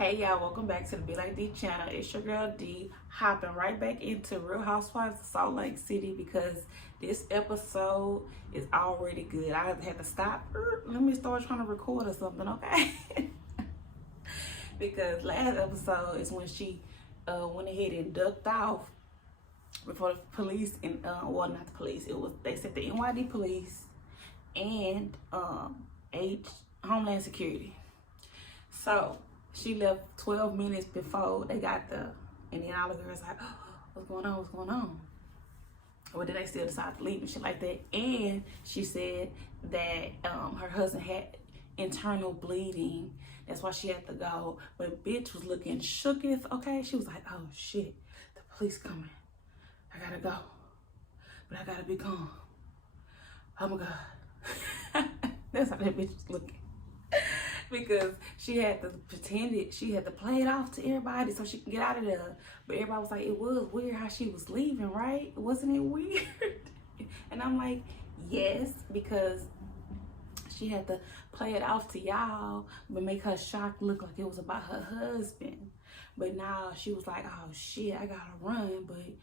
Hey y'all, welcome back to the Be Like D channel. It's your girl D, hopping right back into Real Housewives of Salt Lake City because this episode is already good. I had to stop. Let me start trying to record or something, okay? Because last episode is when she went ahead and ducked off before the police and well, not the police. They said the NYD police and Homeland Security. So she left 12 minutes before they got there, and then all the girls like, oh, what's going on, what's going on? Or did they still decide to leave and shit like that? And she said that her husband had internal bleeding. That's why she had to go. But bitch was looking shooketh, okay? She was like, oh shit, the police coming. I gotta go. But I gotta be calm. Oh my God. That's how that bitch was looking. Because she had to pretend it, she had to play it off to everybody so she can get out of there. But everybody was like, it was weird how she was leaving, right? Wasn't it weird? And I'm like, yes, because she had to play it off to y'all, but make her shock look like it was about her husband. But now she was like, oh shit, I gotta run, but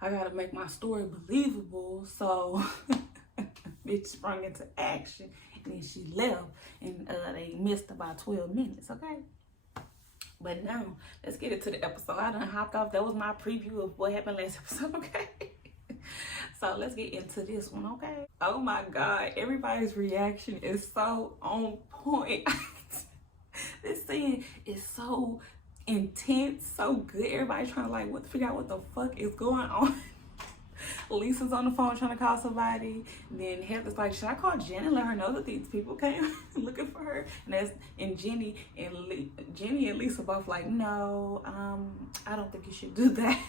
I gotta make my story believable. So bitch sprung into action. And then she left, and they missed about 12 minutes, okay? But now, let's get into the episode. I done hopped off. That was my preview of what happened last episode, okay? So let's get into this one, okay? Oh my God, everybody's reaction is so on point. This scene is so intense, so good. Everybody's trying to like figure out what the fuck is going on. Lisa's on the phone trying to call somebody. Then Heather's like, should I call Jenny and let her know that these people came looking for her? And Jenny and Lisa both like, no, I don't think you should do that.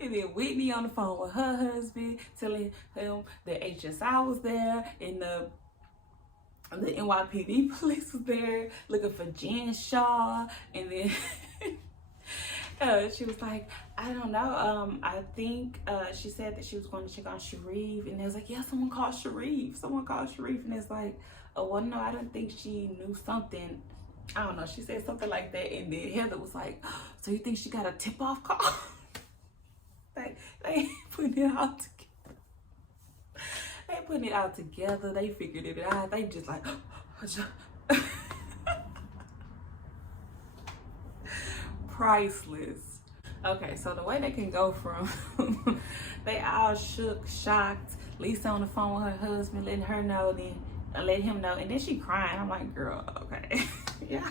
And then Whitney on the phone with her husband, telling him the HSI was there and the NYPD police was there looking for Jen Shaw. And then she was like, I don't know. I think she said that she was going to check on Sharif, and they was like, yeah, someone called Sharif. And it's like, oh, well, no, I don't think she knew something. I don't know. She said something like that, and then Heather was like, oh, so you think she got a tip-off call? They putting it all together. They putting it all together. They figured it out. They just like, priceless. Okay, so the way they can go from they all shook, shocked, Lisa on the phone with her husband, letting her know, then let him know, and then she crying. I'm like, girl, okay. Yeah,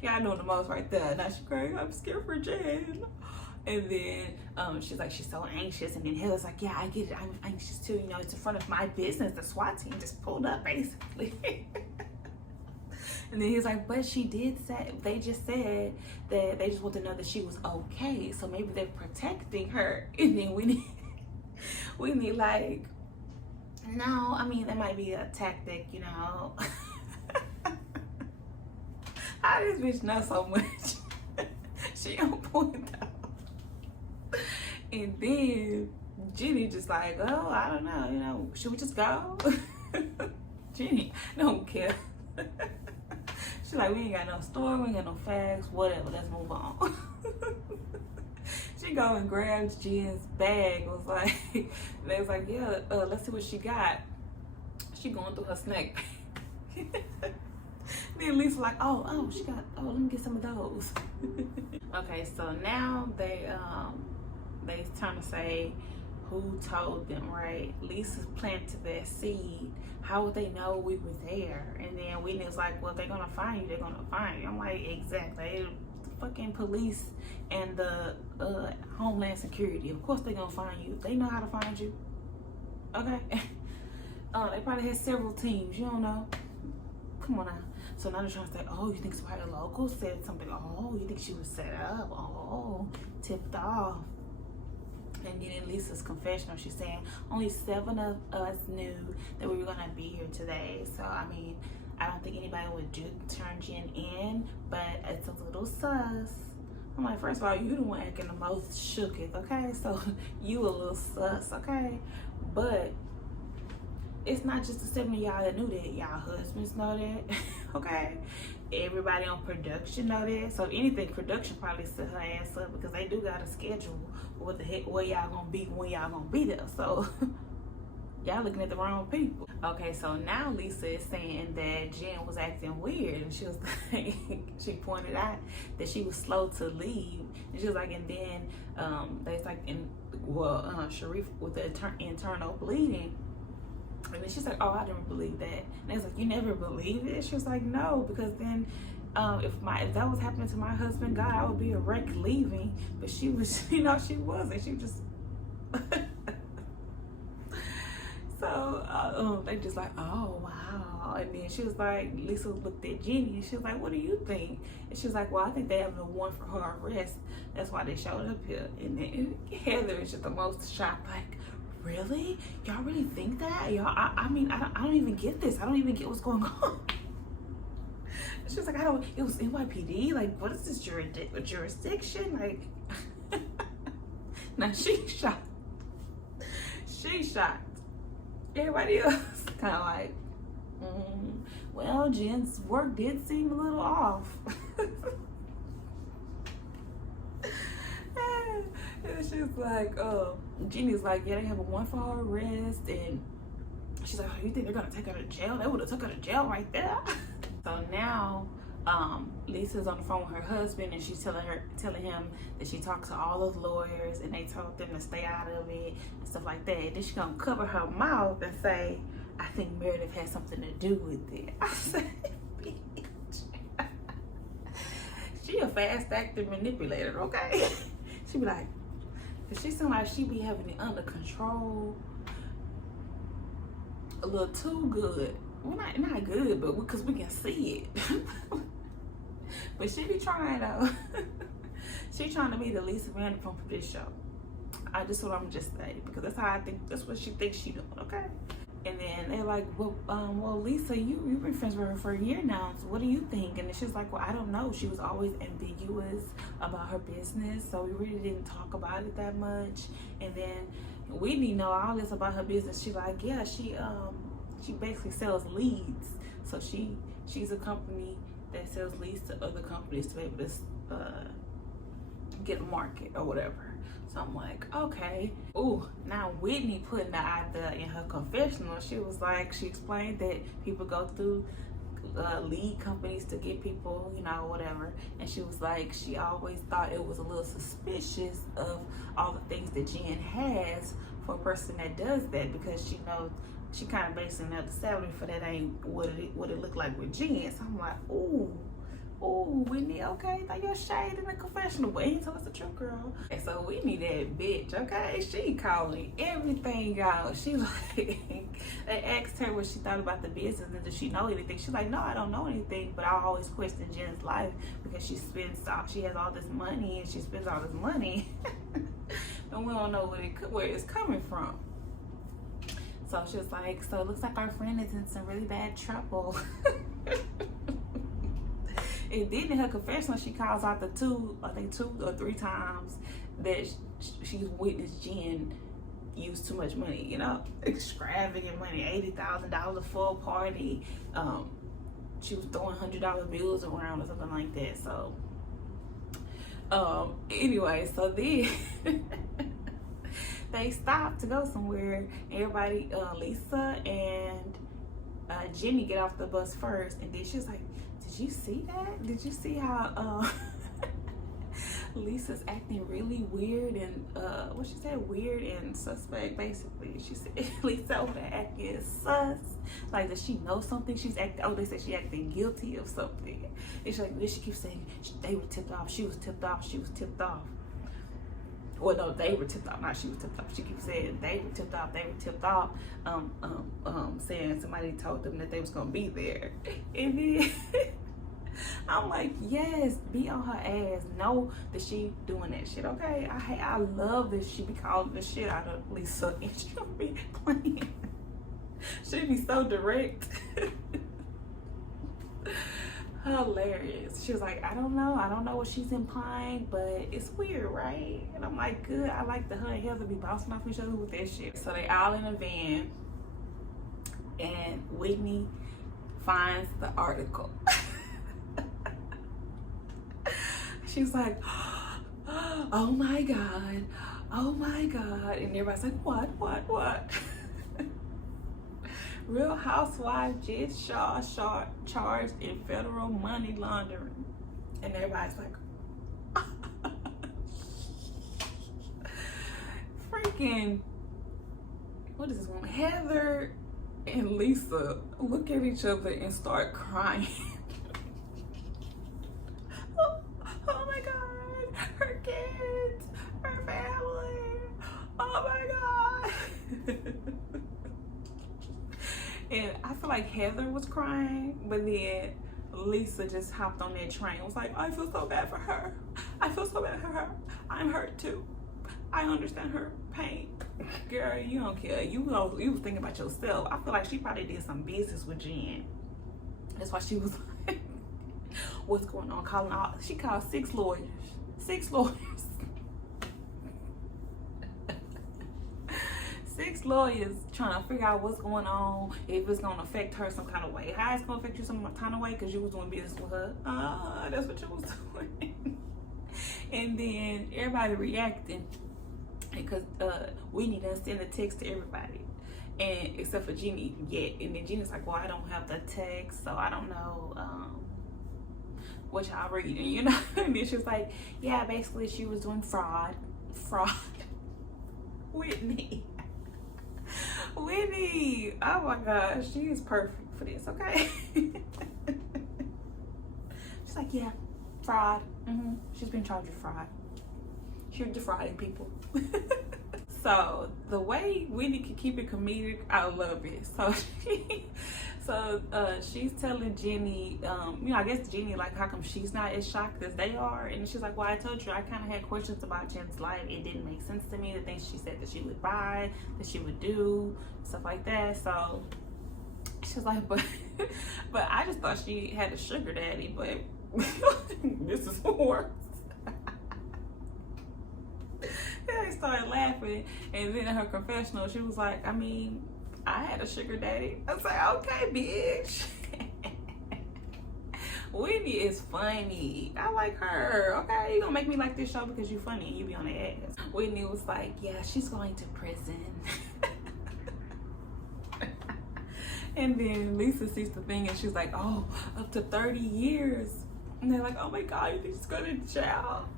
y'all doing the most right there. Now she crying, I'm scared for Jen. And then she's like, she's so anxious. And then Heather's like, yeah, I get it, I'm anxious too. You know, it's in front of my business. The SWAT team just pulled up, basically. And then he's like, but she did say, they just said that they just want to know that she was okay. So maybe they're protecting her. And then we need like, no, I mean, that might be a tactic, you know. How this bitch know so much? She on point though. And then Jenny just like, oh, I don't know, you know, should we just go? Jenny don't care. She's like, we ain't got no story, we ain't got no facts, whatever, let's move on. She go and grabs Jen's bag, was like, they was like, yeah, let's see what she got. She going through her snack bag. Then Lisa like, oh, she got, let me get some of those. Okay, so now they trying to say who told them, right? Lisa's planted that seed. How would they know we were there? And then Whitney was like, well, if they're gonna find you, they're gonna find you. I'm like, exactly. The fucking police and the Homeland Security, of course they're gonna find you. They know how to find you. Okay. They probably had several teams, you don't know. Come on now. So now they're trying to say, oh, you think somebody local said something? Oh, you think she was set up? Oh, tipped off. And then in Lisa's confessional, she's saying only 7 of us knew that we were gonna be here today. So I mean, I don't think anybody would turn Jen in, but it's a little sus. I'm like, first of all, you the one acting the most shooketh, okay? So you a little sus, okay? But it's not just the 7 of y'all that knew that. Y'all husbands know that. Okay? Everybody on production know that. So if anything, production probably set her ass up because they do got a schedule. What the heck, where y'all gonna be when y'all gonna be there. So y'all looking at the wrong people. Okay, so now Lisa is saying that Jen was acting weird, and she was like, she pointed out that she was slow to leave, and she was like, and then there's like Sharif with the internal bleeding, and then she's like, oh, I didn't believe that, and I was like, you never believed it? She was like, no, because then if that was happening to my husband, God, I would be a wreck leaving, but she was, she wasn't. She just. So they just like, oh wow. And then she was like, Lisa looked at Jenny and she was like, what do you think? And she was like, well, I think they have a warrant for her arrest. That's why they showed up here. And then Heather is just the most shocked, like, really? Y'all really think that? Y'all, I mean, I don't even get this. I don't even get what's going on. She was like, it was NYPD. Like, what is this jurisdiction? Like, now she's shocked. She's shocked. Everybody else kind of like, well, Jen's work did seem a little off. And she's like, Jenny's like, yeah, they have a warrant for her arrest. And she's like, oh, you think they're gonna take her to jail? They would have took her to jail right there. So now Lisa's on the phone with her husband, and she's telling him that she talked to all those lawyers and they told them to stay out of it and stuff like that. And then she's gonna cover her mouth and say, I think Meredith had something to do with it. I said, bitch. She a fast acting manipulator, okay? She be like, cause she seems like she be having it under control a little too good. Well, not good, but because we can see it. But she be trying though. She trying to be the Lisa Vanderpump for this show. That's what I'm just saying, because that's how I think. That's what she thinks she doing. Okay. And then they're like, well, Lisa, you've been friends with her for a year now. So what do you think? And then she's like, well, I don't know. She was always ambiguous about her business, so we really didn't talk about it that much. And then Whitney know all this about her business. She's like, yeah, she basically sells leads. So she's a company that sells leads to other companies to be able to get a market or whatever. So I'm like, okay. Ooh, now Whitney putting the idea in her confessional. She was like, she explained that people go through lead companies to get people, whatever. And she was like, she always thought it was a little suspicious of all the things that Jen has for a person that does that, because she knows she kind of basing out the salary for that ain't what it looked like with Jen. So I'm like, ooh, Whitney, okay, throw your shade in the confessional, but ain't tell us the truth, girl. And so Whitney, that bitch, okay, she calling everything out. She like, they asked her what she thought about the business and does she know anything. She's like, no, I don't know anything, but I always question Jen's life because she has all this money and she spends all this money, and we don't know where it's coming from. So she was like, so it looks like our friend is in some really bad trouble. And then in her confessional, she calls out the two or three times that she's witnessed Jen use too much money, extravagant money, $80,000 for a party. She was throwing $100 bills around or something like that. So, anyway, so then they stopped to go somewhere. Everybody, Lisa and Jenny get off the bus first, and then she was like, did you see that? Did you see how Lisa's acting really weird and what she said, weird and suspect, basically. She said Lisa over there acting sus. Like, does she know something? She's acting, they said she acting guilty of something. And she's like, she keeps saying they were tipped off, she was tipped off, she was tipped off. Well, no, they were tipped off, not she was tipped off. She keeps saying they were tipped off, saying somebody told them that they was gonna be there. And then I'm like, yes, be on her ass. Know that she doing that shit, okay? I love that she be calling the shit out of Lisa and she'll be playing. She be so direct. Hilarious. She was like, I don't know what she's implying, but it's weird, right? And I'm like, good. I like the her and Heather be bouncing off each other with that shit. So they all in a van, And Whitney finds the article. She's like, oh my God, oh my God. And everybody's like, what? Real Housewives just charged in federal money laundering. And everybody's like, freaking, what is this woman? Heather and Lisa look at each other and start crying. Oh my God, her kids, her family, oh my God. And I feel like Heather was crying, but then Lisa just hopped on that train. It was like, I feel so bad for her. I feel so bad for her. I'm hurt too. I understand her pain. Girl, you don't care. You was thinking about yourself. I feel like she probably did some business with Jen. That's why she was like, what's going on? She called 6 lawyers. 6 lawyers. 6 lawyers trying to figure out what's going on, if it's going to affect her some kind of way. How it's going to affect you some kind of way because you was doing business with her. That's what you was doing. And then everybody reacting because Whitney done send a text to everybody, and except for Jenny yet. And then Jenny's like, well, I don't have the text, so I don't know what y'all reading, you know. And then she was like, yeah, basically she was doing fraud. Whitney, oh my gosh, she is perfect for this, okay? She's like, yeah, fraud. She's been charged with fraud. She's defrauding people. So the way Whitney can keep it comedic, I love it. So she's telling Jenny, you know, I guess Jenny, like, how come she's not as shocked as they are? And she's like, well, I told you, I kind of had questions about Jen's life. It didn't make sense to me, the things she said that she would buy, that she would do, stuff like that. So she's like, but I just thought she had a sugar daddy, but this is worse. They started laughing, and then in her confessional, she was like, I mean, I had a sugar daddy. I was like, okay, bitch. Whitney is funny. I like her. Okay, you gonna make me like this show because you funny and you be on the ass. Whitney was like, yeah, she's going to prison. And then Lisa sees the thing and she's like, oh, up to 30 years. And they're like, oh my God, you think she's going to jail?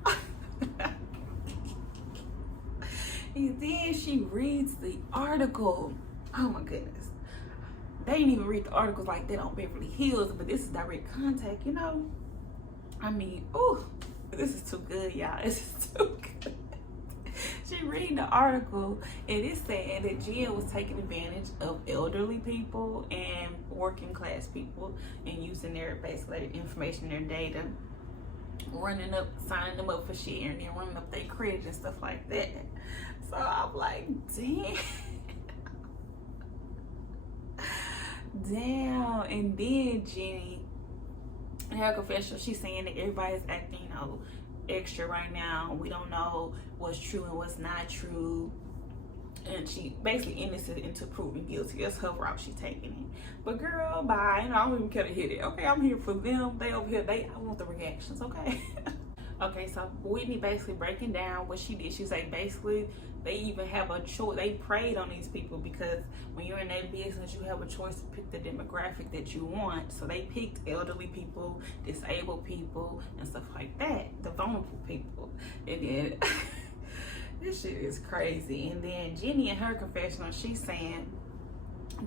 And then she reads the article. Oh my goodness. They didn't even read the articles like that on Beverly Hills, but this is direct contact, you know? I mean, ooh, this is too good, y'all. This is too good. She read the article and it's saying that Jen was taking advantage of elderly people and working class people and using their basically their information, their data, signing them up for share and then running up their credit and stuff like that. So I'm like, damn. And then Jenny, in her confessional, she's saying that everybody's acting, you know, extra right now. We don't know what's true and what's not true. And she basically innocent into proving guilty. That's her route she's taking it. But girl, bye. You know, I don't even care to hear it. Okay, I'm here for them. They over here. I want the reactions, okay? Okay, so Whitney basically breaking down what she did. She's like, basically, they even have a choice. They preyed on these people because when you're in that business, you have a choice to pick the demographic that you want. So they picked elderly people, disabled people, and stuff like that. The vulnerable people. And then this shit is crazy. And then Jenny in her confessional, she's saying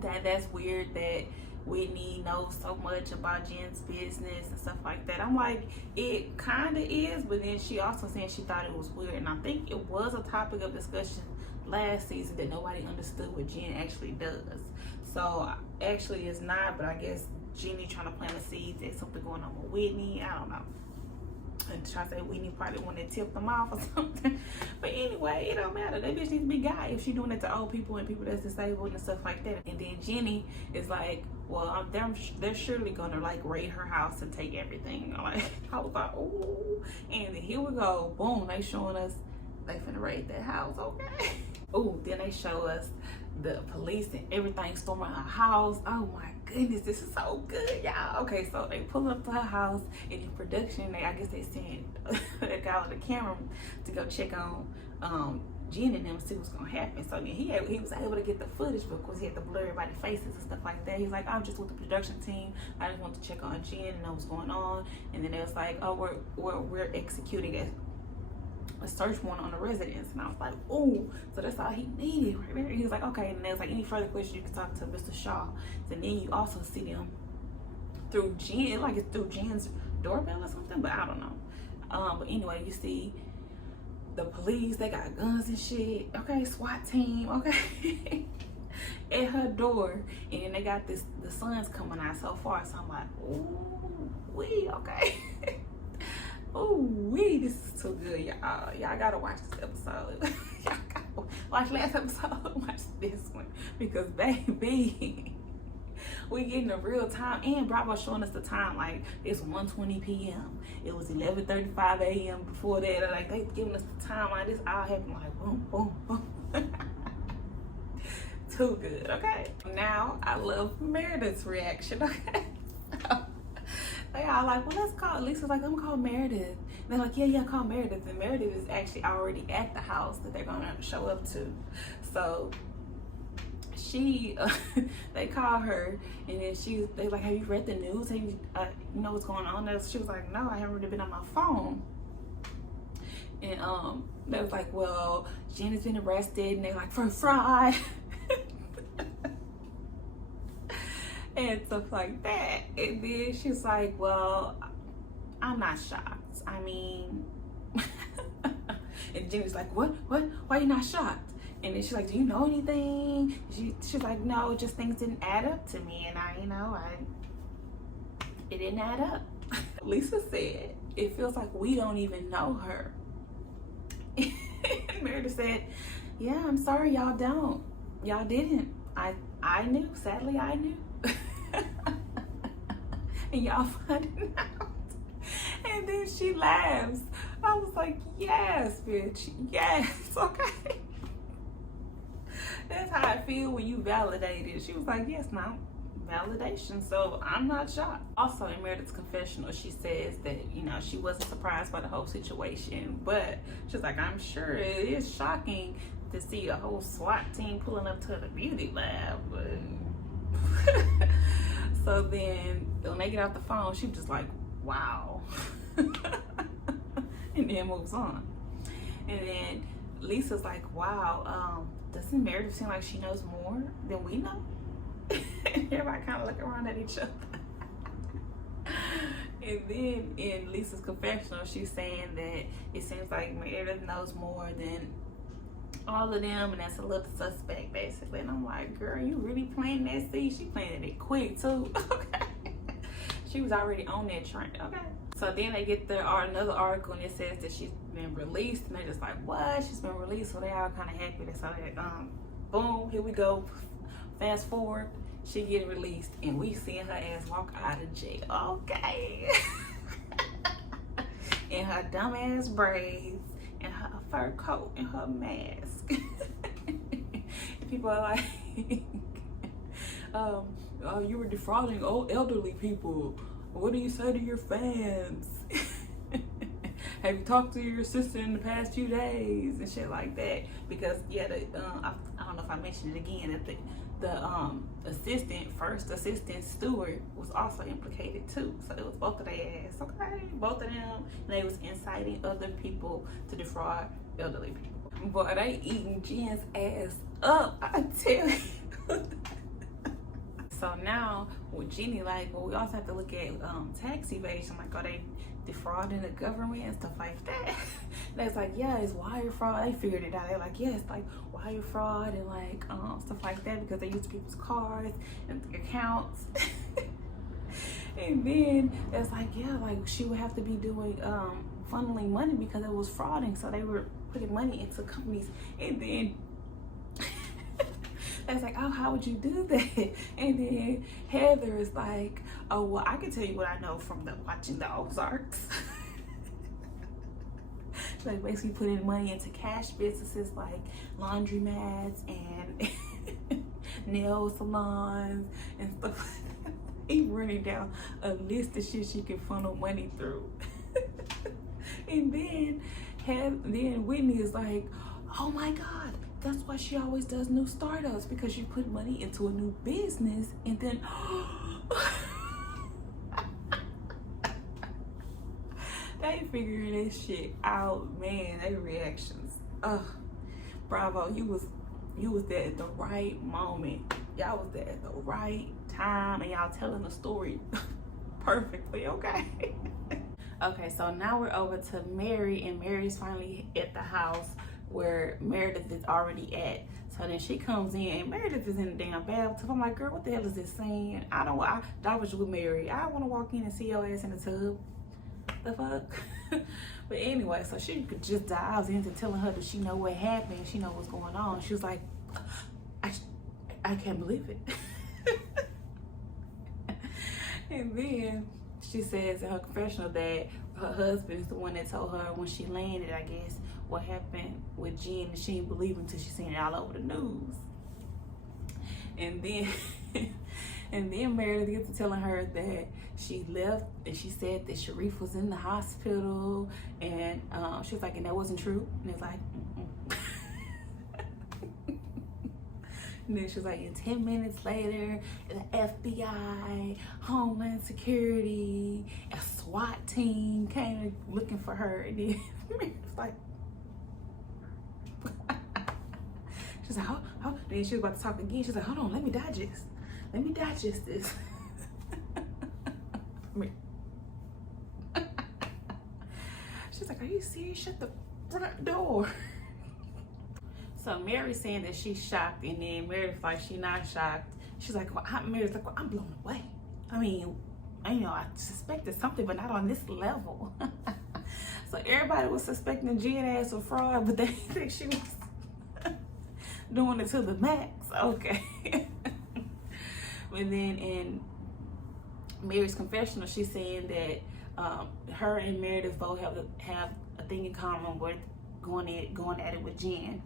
that that's weird that Whitney knows so much about Jen's business and stuff like that. I'm like, it kind of is, but then she also saying she thought it was weird. And I think it was a topic of discussion last season that nobody understood what Jen actually does. So actually it's not, but I guess Jenny trying to plant a seed there's something going on with Whitney. I don't know. And try to say Whitney probably wanted to tip them off or something. But anyway, it don't matter. That bitch needs to be guy if she doing it to old people and people that's disabled and stuff like that. And then Jenny is like, well, they're surely gonna like raid her house and take everything. Like, I was like, ooh. And then here we go, boom, they showing us they finna raid that house, okay? Oh, then they show us the police and everything storming her house. Oh my goodness, this is so good, y'all. Okay, so they pull up to her house, and in production, I guess they sent a guy with a camera to go check on Jen and them, see what's gonna happen. So then he was able to get the footage, but of course he had to blur everybody's faces and stuff like that. He's like, I'm just with the production team. I just want to check on Jen and know what's going on. And then it was like, oh, we're executing a search warrant on the residence. And I was like, oh, so that's all he needed right there. He was like, okay. And there was like, any further questions, you can talk to Mr. Shaw. And then you also see them through Jen, like it's through Jen's doorbell or something, but I don't know. But anyway, you see the police, they got guns and shit. Okay, SWAT team, okay. At her door. And then they got the sun's coming out so far. So I'm like, ooh, okay. Oh, this is too good, y'all. Y'all gotta watch this episode. Y'all gotta watch last episode, watch this one. Because, baby, we getting the real time. And Bravo showing us the time. Like, it's 1:20 p.m. It was 11:35 a.m. before that. Like, they giving us the time. Like, this all happened like, boom, boom, boom. Too good, okay? Now, I love Meredith's reaction, okay? They all like, well, let's call. Lisa's like, I'm gonna call Meredith. And they're like, yeah, call Meredith. And Meredith is actually already at the house that they're gonna show up to. So she, they call her, and then they like, have you read the news? Have you, you know what's going on? And she was like, no, I haven't really been on my phone. And they was like, well, Jen has been arrested, and they're like, for fraud. And stuff like that. And then she's like, well, I'm not shocked. I mean, and Jenny's like, what? Why are you not shocked? And then she's like, do you know anything? She's like, no, just things didn't add up to me. And it didn't add up. Lisa said, it feels like we don't even know her. And Meredith said, yeah, I'm sorry, y'all don't. Y'all didn't. I knew, sadly I knew. And y'all finding out. And then she laughs. I was like, yes, bitch, yes, okay. That's how I feel when you validate it. She was like, yes, now validation, so I'm not shocked. Also in Meredith's confessional, she says that, you know, she wasn't surprised by the whole situation, but she's like, I'm sure it is shocking to see a whole SWAT team pulling up to the beauty lab. But so then when they get off the phone, she was just like, wow. And then moves on. And then Lisa's like, wow, doesn't Meredith seem like she knows more than we know? And everybody kind of look around at each other. And then in Lisa's confessional, she's saying that it seems like Meredith knows more than all of them, and that's a little suspect, basically. And I'm like, girl, you really playing that seed? She playing it quick, too. Okay. She was already on that train. Okay. So then they get another article, and it says that she's been released, and they're just like, what? She's been released? So they all kind of happy. So they boom, here we go. Fast forward, she getting released, and we seeing her ass walk out of jail. Okay. In her dumb ass braids, and her fur coat, and her mask. And people are like, oh, you were defrauding old elderly people. What do you say to your fans? Have you talked to your sister in the past few days and shit like that? Because yeah, I don't know if I mentioned it again, that the first assistant steward was also implicated too. So it was both of their ass, okay? Both of them, and they was inciting other people to defraud elderly people. Boy, they eating Jen's ass up, I tell you. So now with Jenny, like, well, we also have to look at tax evasion. Like, are they defrauding the government and stuff like that? And it's like, yeah, it's wire fraud. They figured it out. They're like, yeah, it's like wire fraud and like stuff like that, because they use people's cards and accounts. And then it's like, yeah, like she would have to be doing funneling money because it was frauding. So they were putting money into companies, and then it's like, oh, how would you do that? And then Heather is like, oh, well, I can tell you what I know from watching the Ozarks. Like basically putting money into cash businesses like laundromats and nail salons and stuff. He running down a list of shit she can funnel money through. And then Whitney is like, oh my God, that's why she always does new startups, because you put money into a new business and then they figuring this shit out, man. They reactions. Bravo, you was there at the right moment. Y'all was there at the right time, and y'all telling the story perfectly, okay? Okay, so now we're over to Mary, and Mary's finally at the house where Meredith is already at. So then she comes in, and Meredith is in the damn bathtub. I'm like, girl, what the hell is this saying? I was with Mary. I want to walk in and see your ass in the tub. The fuck? But anyway, so she just dives into telling her that she know what happened, she know what's going on. She was like, I can't believe it. And then she says in her confessional that her husband is the one that told her when she landed, I guess, what happened with Jen, and she didn't believe him until she seen it all over the news. And then and then Meredith gets to telling her that she left, and she said that Sharif was in the hospital, and she was like, and that wasn't true. And it's like, and then she was like, and 10 minutes later, the FBI, Homeland Security, a SWAT team came looking for her. And then it's like, she's like, oh. Then she was about to talk again. She's like, hold on, let me digest this. She's like, are you serious? Shut the front door. So Mary's saying that she's shocked, and then Meredith's like, she's not shocked. She's like, Meredith's like, well, I'm blown away. I mean, I suspected something, but not on this level. So everybody was suspecting Jen ass of fraud, but they think she was doing it to the max. Okay. And then in Mary's confessional, she's saying that her and Meredith both have a thing in common with going at it with Jen.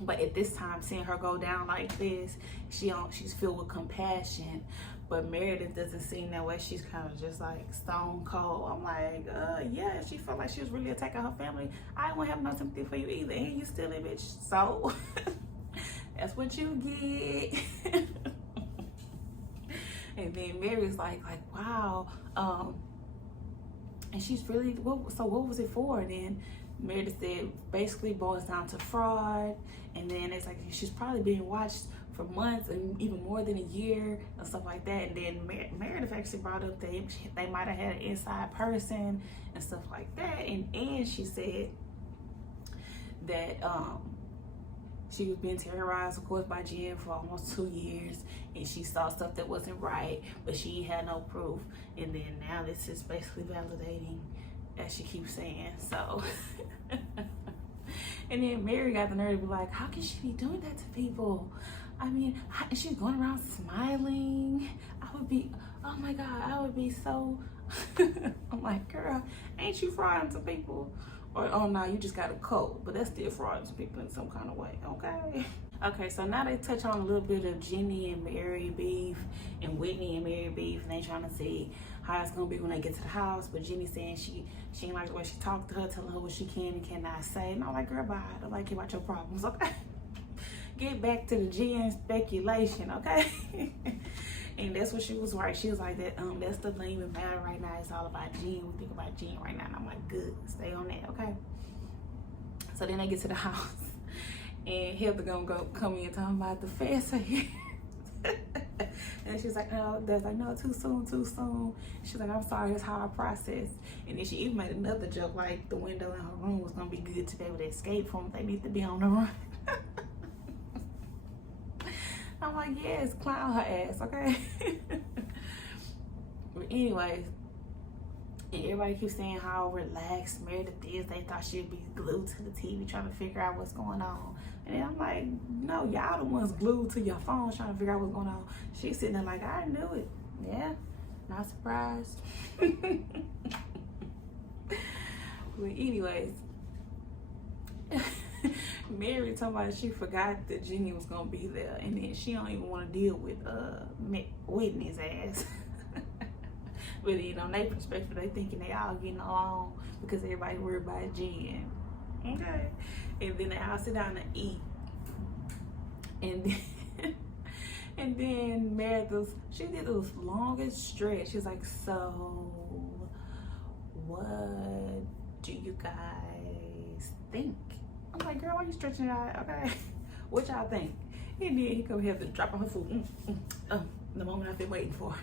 But at this time, seeing her go down like this, she's filled with compassion. But Meredith doesn't seem that way. She's kind of just like stone cold. I'm like, yeah, she felt like she was really attacking her family. I won't have no sympathy for you either. And you still a bitch. So that's what you get. And then Mary's like, wow. And she's really, so what was it for? And then Meredith said basically boils down to fraud. And then it's like she's probably being watched for months and even more than a year and stuff like that. And then Meredith actually brought up that they might have had an inside person and stuff like that. And she said that she was being terrorized, of course, by Jen for almost 2 years, and she saw stuff that wasn't right, but she had no proof. And then now this is basically validating, as she keeps saying. So and then Mary got the nerve to be like, how can she be doing that to people? I mean, and she's going around smiling. I would be, oh my God, I would be so I'm like, girl, ain't you frauding to people? Or, oh no, you just got a cold, but that's still frauding to people in some kind of way, okay? Okay, so now they touch on a little bit of Jenny and Mary beef and Whitney and Mary beef, and they trying to see how it's gonna be when they get to the house. But Jenny saying she ain't like the way she talked to her, telling her what she can and cannot say. And I'm like, girl, bye. I don't like you about your problems, okay? Get back to the Jen speculation, okay? And that's what she was right. She was like, that stuff don't even matter right now. It's all about Jen. We think about Jen right now. And I'm like, good, stay on that, okay? So then they get to the house, and Heather gonna come in talking about the fence here. And she's like, oh, there's like, no, too soon. She's like, I'm sorry, that's how I process. And then she even made another joke, like the window in her room was gonna be good to be able to escape from. They need to be on the run. I'm like, yes, clown her ass, okay? But anyways, and everybody keeps saying how relaxed Meredith is. They thought she'd be glued to the TV trying to figure out what's going on. And then I'm like, no, y'all the ones glued to your phone trying to figure out what's going on. She's sitting there like, I knew it. Yeah, not surprised. But anyways, Mary talking about she forgot that Jenny was gonna be there, and then she don't even want to deal with Whitney's ass. But you know, their perspective, they thinking they all getting along because everybody worried about Jen. Okay, and then they all sit down and eat, and then and then Meredith, she did the longest stretch. She's like, so what do you guys think? I'm like, girl, why you stretching it out? Okay, what y'all think? And then he come here to drop on her food. The moment I've been waiting for.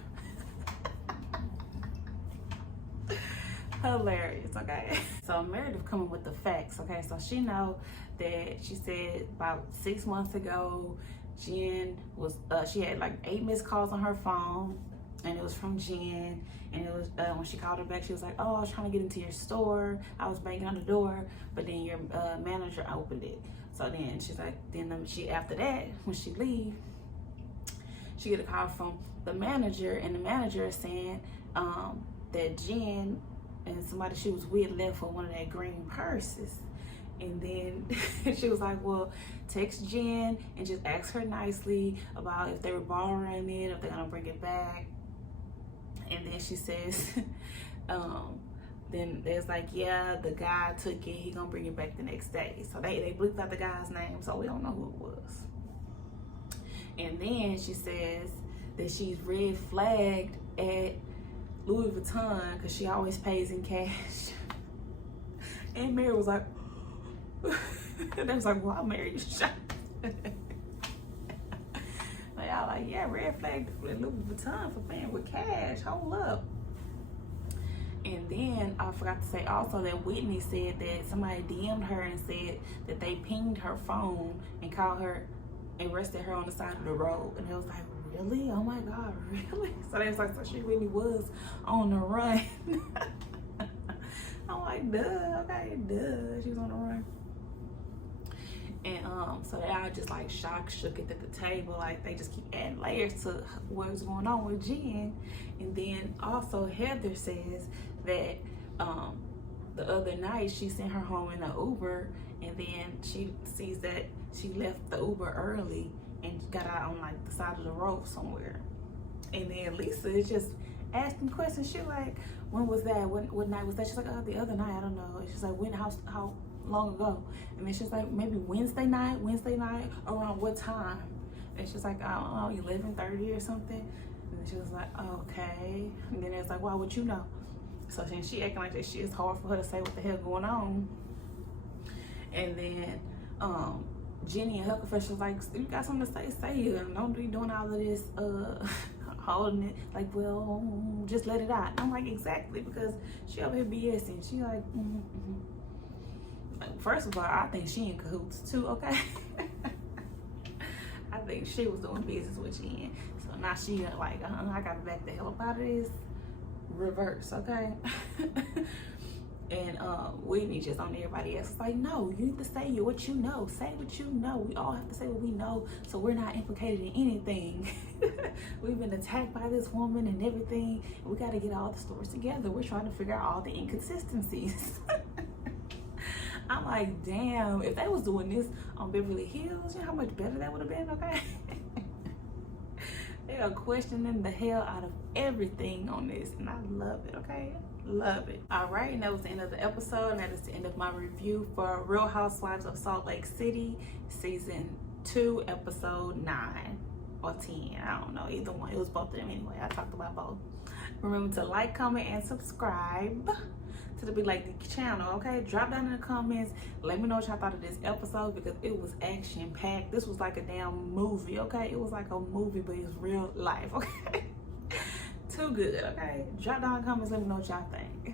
Hilarious. Okay, so Meredith coming with the facts. Okay, so she know that she said about 6 months ago, Jen was she had like 8 missed calls on her phone, and it was from Jen. And it was when she called her back, she was like, oh, I was trying to get into your store, I was banging on the door, but then your manager opened it. So then she's like, then she, after that, when she leave, she get a call from the manager, and the manager is saying that Jen and somebody she was with left for one of their green purses. And then she was like, well, text Jen and just ask her nicely about if they were borrowing it, if they're gonna bring it back. And then she says, then there's like, yeah, the guy took it, he gonna bring it back the next day. So they bleeped out the guy's name, so we don't know who it was. And then she says that she's red flagged at Louis Vuitton because she always pays in cash. And Mary was like, and they was like, well, Mary, you shot. Y'all like, yeah, red flag at Louis Vuitton for paying with cash. Hold up. And then I forgot to say also that Whitney said that somebody DM'd her and said that they pinged her phone and called her and arrested her on the side of the road. And it was like, really? Oh my God, really? So they was like, so she really was on the run. I'm like, duh, okay, duh, she was on the run. And so they all just like shook at the table, like they just keep adding layers to what's going on with Jen. And then also Heather says that the other night she sent her home in an Uber, and then she sees that she left the Uber early and got out on like the side of the road somewhere. And then Lisa is just asking questions. She like, when was that? What night was that? She's like, oh, the other night, I don't know. And she's like, when, how long ago? And then she's like, maybe Wednesday night, around what time? And she's like, I don't know, 11:30 or something. And then she was like, okay. And then it's like, why would you know? So then she acting like that shit is hard for her to say what the hell going on. And then Jenny and her confession was like, you got something to say it. And don't be doing all of this holding it like, well, just let it out. I'm like, exactly, because she over here BSing. She like, first of all, I think she in cahoots too, okay? I think she was doing business with Jen. So now she like, I gotta back the hell up out of this. Reverse, okay? And Whitney just on everybody else. It's like, no, you need to say what you know. Say what you know. We all have to say what we know, so we're not implicated in anything. We've been attacked by this woman and everything. We got to get all the stories together. We're trying to figure out all the inconsistencies. I'm like, damn, if they was doing this on Beverly Hills, you know how much better that would have been, okay? They are questioning the hell out of everything on this, and I love it, okay? Love it. All right, and that was the end of the episode, and that is the end of my review for Real Housewives of Salt Lake City, season 2, episode 9 or 10. I don't know, either one. It was both of them anyway. I talked about both. Remember to like, comment, and subscribe to the Be Like Dee channel, okay? Drop down in the comments. Let me know what y'all thought of this episode, because it was action-packed. This was like a damn movie, okay? It was like a movie, but it's real life, okay? Too good, okay? Drop down in the comments. Let me know what y'all think.